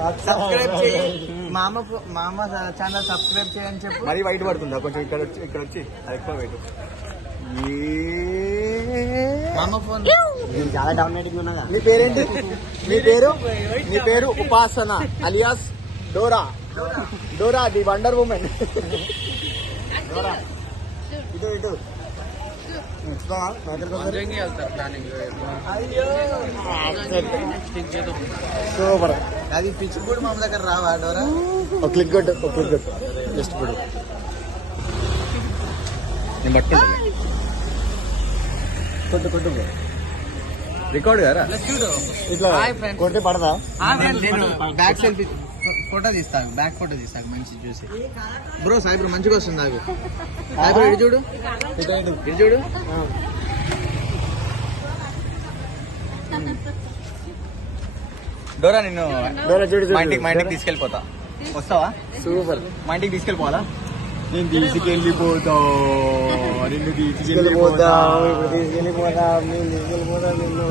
Subscribe చేయి మామ channel subscribe చేయని చెప్పు. మరి వైట్ పడుతుందా కొంచెం ఇక్కడ వచ్చి అది ఎక్కువ వైట్. మామ ఫోన్ చాలా డౌన్లోడింగ్ ఉన్నదా. మీ పేరేంటి? మీ పేరు ఉపాసన alias Dora. Dora the wonder women. Dora ఇటు సూపర్. అది పిచ్చి కూడా మామ దగ్గర రావా డోరా? ఒక క్లిక్ కొట్టు జస్ట్ ఇప్పుడు నేను పట్టుకుంటా. కొట్టు రికార్డ్ కదా ఇట్లా కొడితే పడదా? బ్యాక్ సెల్ఫీ ఫోటో తీస్తాను, బ్యాక్ ఫోటో తీస్తాను మంచి చూసి. బ్రో సాయి బ్రో మంచిగా వస్తుంది నాకు. సాయి బ్రో ఇటు చూడు. డోరా నిన్ను మా ఇంటికి తీసుకెళ్ళిపోతా. వస్తావా? సూపర్. మా ఇంటికి తీసుకెళ్ళిపోవాలా? నేను తీసుకెళ్ళిపోతా నిన్ను.